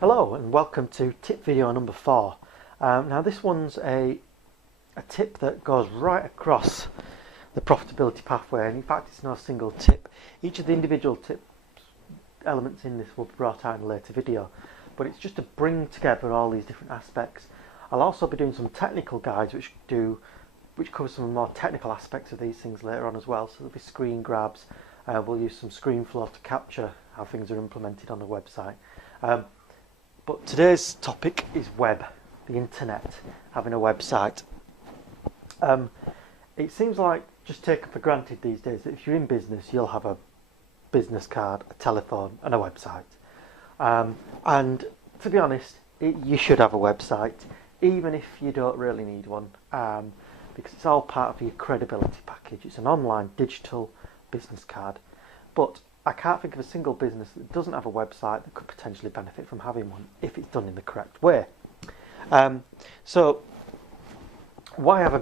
Hello and welcome to tip video number 4. Now this one's a tip that goes right across the profitability pathway, and in fact it's not a single tip. Each of the individual tip elements in this will be brought out in a later video, but it's just to bring together all these different aspects. I'll also be doing some technical guides which cover some of the more technical aspects of these things later on as well. So there'll be screen grabs. We'll use some screen flow to capture how things are implemented on the website. But today's topic is web, the internet, having a website. It seems like just taken for granted these days that if you're in business, you'll have a business card, a telephone, and a website. And to be honest, you should have a website, even if you don't really need one, because it's all part of your credibility package. It's an online digital business card. But I can't think of a single business that doesn't have a website that could potentially benefit from having one if it's done in the correct way. So why have a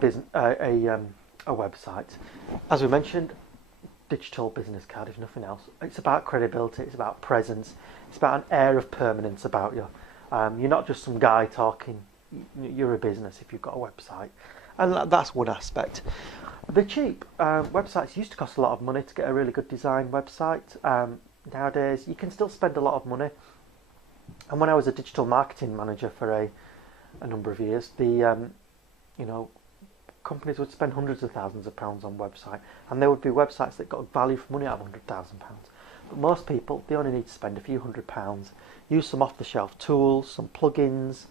website? As we mentioned, digital business card, if nothing else. It's about credibility, it's about presence, it's about an air of permanence about you. You're not just some guy talking, you're a business if you've got a website. And that's one aspect. They're cheap. Websites used to cost a lot of money to get a really good design website. Nowadays, you can still spend a lot of money. And when I was a digital marketing manager for a number of years, companies would spend hundreds of thousands of pounds on website, and there would be websites that got value for money out of £100,000. But most people, they only need to spend a few £100s, use some off-the-shelf tools, some plugins,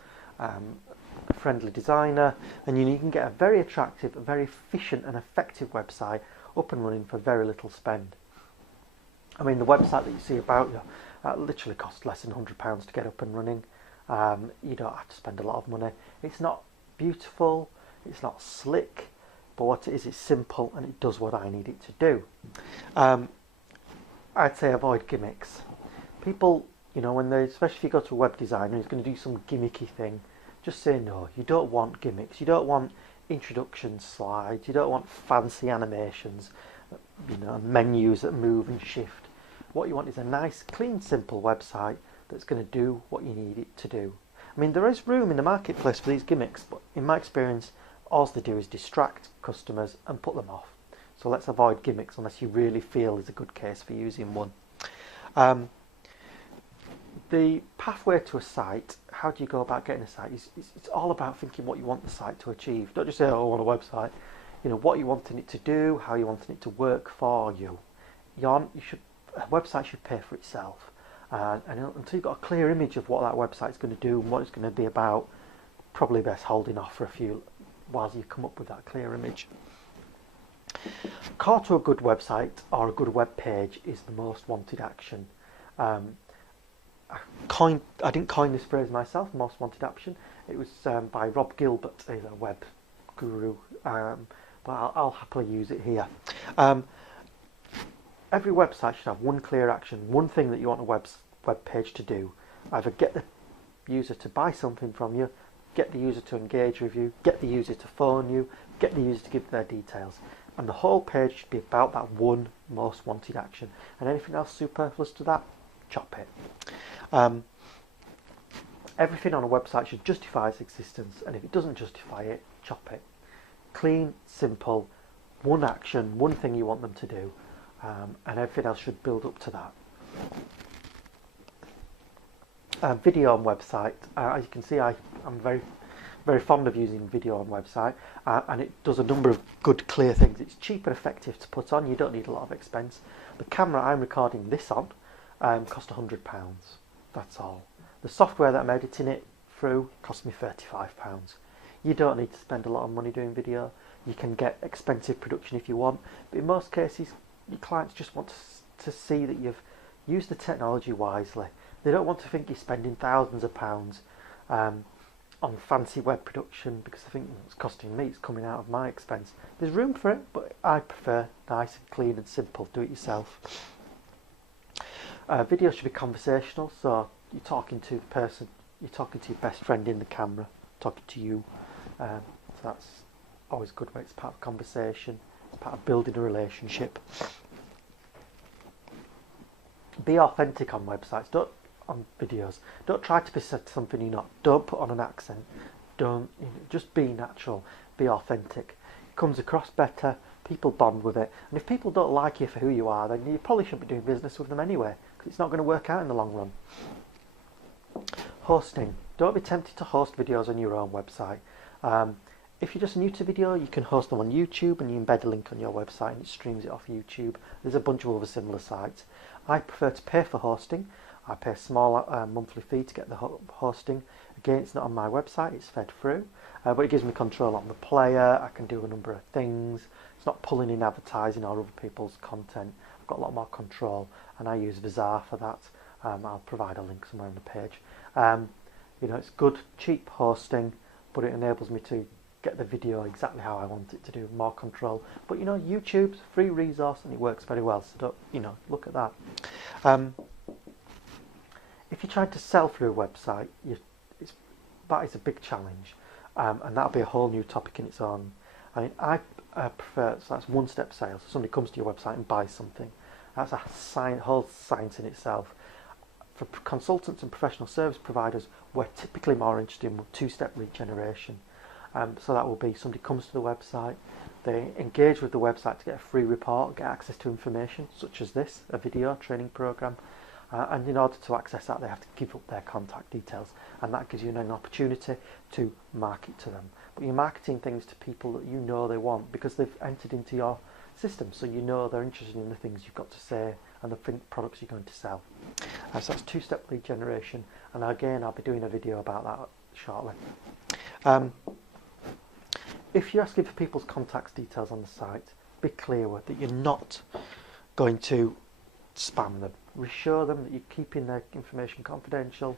a friendly designer, and you can get a very attractive, a very efficient and effective website up and running for very little spend. I mean, the website that you see about you literally costs less than £100 to get up and running. You don't have to spend a lot of money. It's not beautiful, it's not slick, but what it is, it's simple and it does what I need it to do. I'd say avoid gimmicks. People, especially if you go to a web designer who's going to do some gimmicky thing, just say no. You don't want gimmicks. You don't want introduction slides. You don't want fancy animations, menus that move and shift. What you want is a nice, clean, simple website that's going to do what you need it to do. I mean, there is room in the marketplace for these gimmicks, but in my experience, all they do is distract customers and put them off. So let's avoid gimmicks unless you really feel there's a good case for using one. The pathway to a site, how do you go about getting a site? It's all about thinking what you want the site to achieve. Don't just say, oh, I want a website. What you wanting it to do, how you wanting it to work for you. A website should pay for itself. And until you've got a clear image of what that website's going to do and what it's going to be about, probably best holding off for a few while you come up with that clear image. Core to a good website or a good web page is the most wanted action. I didn't coin this phrase myself, most wanted action. It was by Rob Gilbert, he's a web guru, but I'll happily use it here. Every website should have one clear action, one thing that you want a web page to do. Either get the user to buy something from you, get the user to engage with you, get the user to phone you, get the user to give their details. And the whole page should be about that one most wanted action. And anything else superfluous to that, chop it. Everything on a website should justify its existence, and if it doesn't justify it, chop it. Clean, simple, one action, one thing you want them to do, and everything else should build up to that. Video on website, as you can see, I'm very, very fond of using video on website, and it does a number of good, clear things. It's cheap and effective to put on. You don't need a lot of expense. The camera I'm recording this on cost £100. That's all. The software that I'm editing it through cost me £35. You don't need to spend a lot of money doing video. You can get expensive production if you want, but in most cases, your clients just want to see that you've used the technology wisely. They don't want to think you're spending thousands of pounds on fancy web production because they think it's costing me, it's coming out of my expense. There's room for it, but I prefer nice and clean and simple, do it yourself. Video should be conversational, so you're talking to the person, you're talking to your best friend in the camera, talking to you. So that's always good when it's part of conversation, it's part of building a relationship. Be authentic on websites. on videos. Don't try to be something you're not. Don't put on an accent. Don't, just be natural, be authentic. It comes across better, people bond with it. And if people don't like you for who you are, then you probably shouldn't be doing business with them anyway, because it's not going to work out in the long run. Hosting. Don't be tempted to host videos on your own website. If you're just new to video, you can host them on YouTube and you embed a link on your website and it streams it off YouTube. There's a bunch of other similar sites. I prefer to pay for hosting. I pay a small monthly fee to get the hosting. Again, it's not on my website, it's fed through, but it gives me control on the player. I can do a number of things. It's not pulling in advertising or other people's content. I've got a lot more control, and I use Vizar for that. I'll provide a link somewhere on the page. It's good, cheap hosting, but it enables me to get the video exactly how I want it to do, more control. But YouTube's a free resource and it works very well, so don't, look at that. If you're trying to sell through a website, that is a big challenge, and that'll be a whole new topic in its own. I prefer, so that's one-step sales. So somebody comes to your website and buys something. That's a whole science in itself. For consultants and professional service providers, we're typically more interested in two-step lead generation. So that will be somebody comes to the website, they engage with the website to get a free report, get access to information such as this, a video training program, and in order to access that they have to give up their contact details, and that gives you an opportunity to market to them. But you're marketing things to people that you know they want because they've entered into your system, so you know they're interested in the things you've got to say and the products you're going to sell. So that's two-step lead generation, and again I'll be doing a video about that shortly. If you're asking for people's contact details on the site, be clear that you're not going to spam them. Reassure them that you're keeping their information confidential.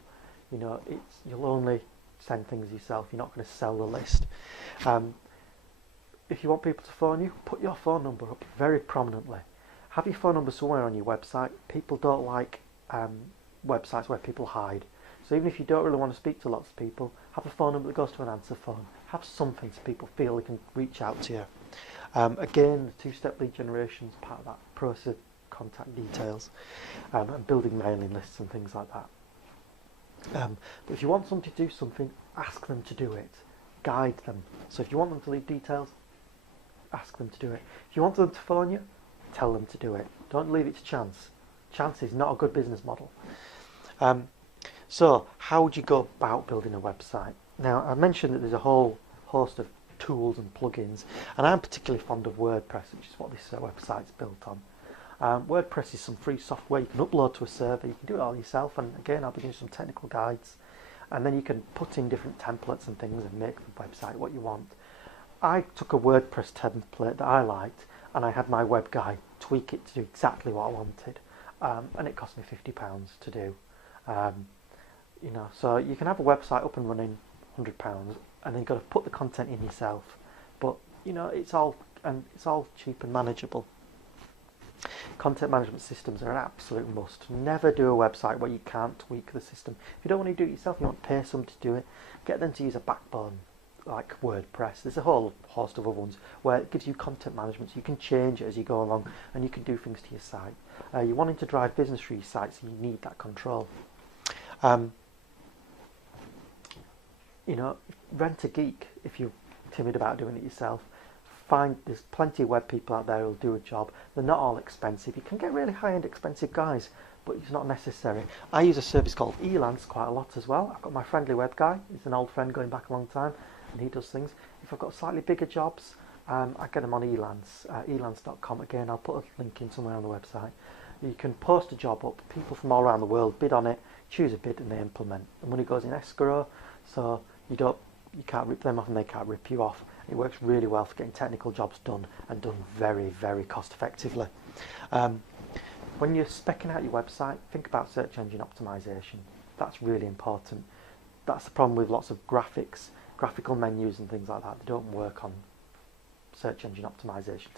You'll only send things yourself. You're not going to sell the list. If you want people to phone you, put your phone number up very prominently. Have your phone number somewhere on your website. People don't like websites where people hide. So even if you don't really want to speak to lots of people, have a phone number that goes to an answer phone. Have something so people feel they can reach out to you. Again, the two-step lead generation is part of that process, contact details, and building mailing lists and things like that. But if you want somebody to do something, ask them to do it. Guide them. So if you want them to leave details, ask them to do it. If you want them to phone you, tell them to do it. Don't leave it to chance. Chance is not a good business model. So how would you go about building a website? Now, I mentioned that there's a whole host of tools and plugins, and I'm particularly fond of WordPress, which is what this website's built on. WordPress is some free software you can upload to a server. You can do it all yourself, and again I'll be doing some technical guides, and then you can put in different templates and things and make the website what you want. I took a WordPress template that I liked, and I had my web guy tweak it to do exactly what I wanted, and it cost me £50 to do. So you can have a website up and running, £100, and then you've got to put the content in yourself. But it's all cheap and manageable. Content management systems are an absolute must. Never do a website where you can't tweak the system. If you don't want to do it yourself, you want to pay someone to do it, get them to use a backbone like WordPress. There's a whole host of other ones where it gives you content management, so you can change it as you go along and you can do things to your site. You're wanting to drive business through your site, so you need that control. Rent a geek if you're timid about doing it yourself. There's plenty of web people out there who'll do a job. They're not all expensive. You can get really high-end expensive guys, but it's not necessary. I use a service called Elance quite a lot as well. I've got my friendly web guy. He's an old friend going back a long time, and he does things. If I've got slightly bigger jobs, I get them on Elance, elance.com. Again, I'll put a link in somewhere on the website. You can post a job up. People from all around the world bid on it, choose a bid, and they implement. The money goes in escrow, so you can't rip them off and they can't rip you off. It works really well for getting technical jobs done, and done very, very cost effectively. When you're speccing out your website, think about search engine optimization. That's really important. That's the problem with lots of graphical menus and things like that. They don't work on search engine optimization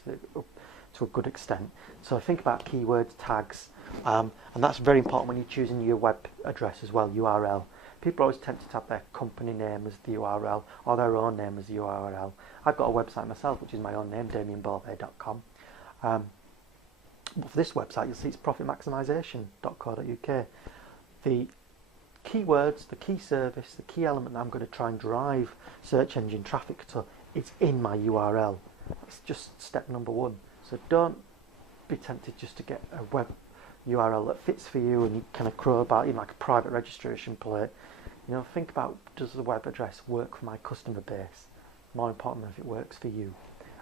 to a good extent. So think about keywords, tags, and that's very important when you're choosing your web address as well, URL. People are always tempted to have their company name as the URL or their own name as the URL. I've got a website myself, which is my own name, damienbove.com. But for this website, you'll see it's profitmaximisation.co.uk. The keywords, the key service, the key element that I'm going to try and drive search engine traffic to, it's in my URL. It's just step number one. So don't be tempted just to get a web URL that fits for you and you kind of crow about, even like a private registration plate. You know, think about, does the web address work for my customer base? More important than if it works for you.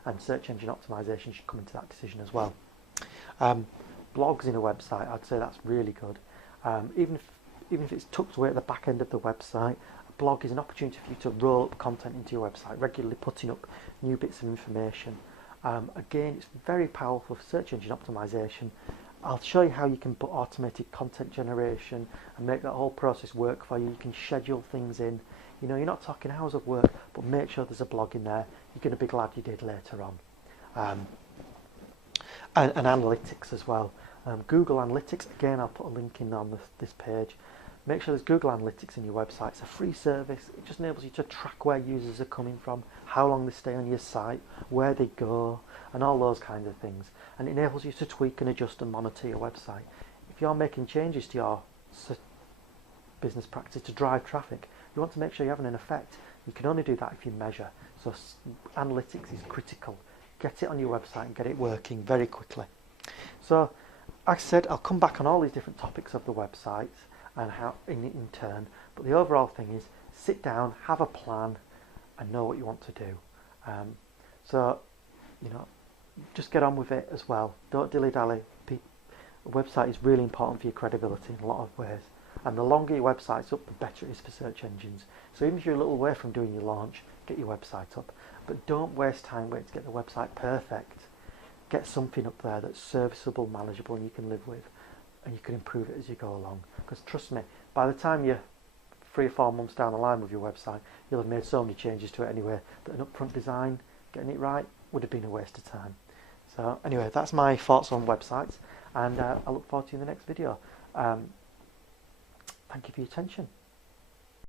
And search engine optimization should come into that decision as well. Blogs in a website, I'd say that's really good. Even if it's tucked away at the back end of the website, a blog is an opportunity for you to roll up content into your website, regularly putting up new bits of information. Again, it's very powerful for search engine optimization. I'll show you how you can put automated content generation and make that whole process work for you. You can schedule things in. You know, you're not talking hours of work, but make sure there's a blog in there. You're going to be glad you did later on. And analytics as well. Google Analytics, again, I'll put a link in on this page. Make sure there's Google Analytics in your website. It's a free service. It just enables you to track where users are coming from, how long they stay on your site, where they go, and all those kinds of things. And it enables you to tweak and adjust and monitor your website. If you're making changes to your business practice to drive traffic, you want to make sure you're having an effect. You can only do that if you measure. So analytics is critical. Get it on your website and get it working very quickly. So, like I said, I'll come back on all these different topics of the website and how in turn, but the overall thing is sit down, have a plan, and know what you want to do. So, you know, just get on with it as well. Don't dilly-dally. A website is really important for your credibility in a lot of ways. And the longer your website's up, the better it is for search engines. So even if you're a little way from doing your launch, get your website up. But don't waste time waiting to get the website perfect. Get something up there that's serviceable, manageable, and you can live with. And you can improve it as you go along. Because trust me, by the time you're 3 or 4 months down the line with your website, you'll have made so many changes to it anyway that an upfront design, getting it right, would have been a waste of time. So anyway, that's my thoughts on websites, and I look forward to you in the next video. Thank you for your attention.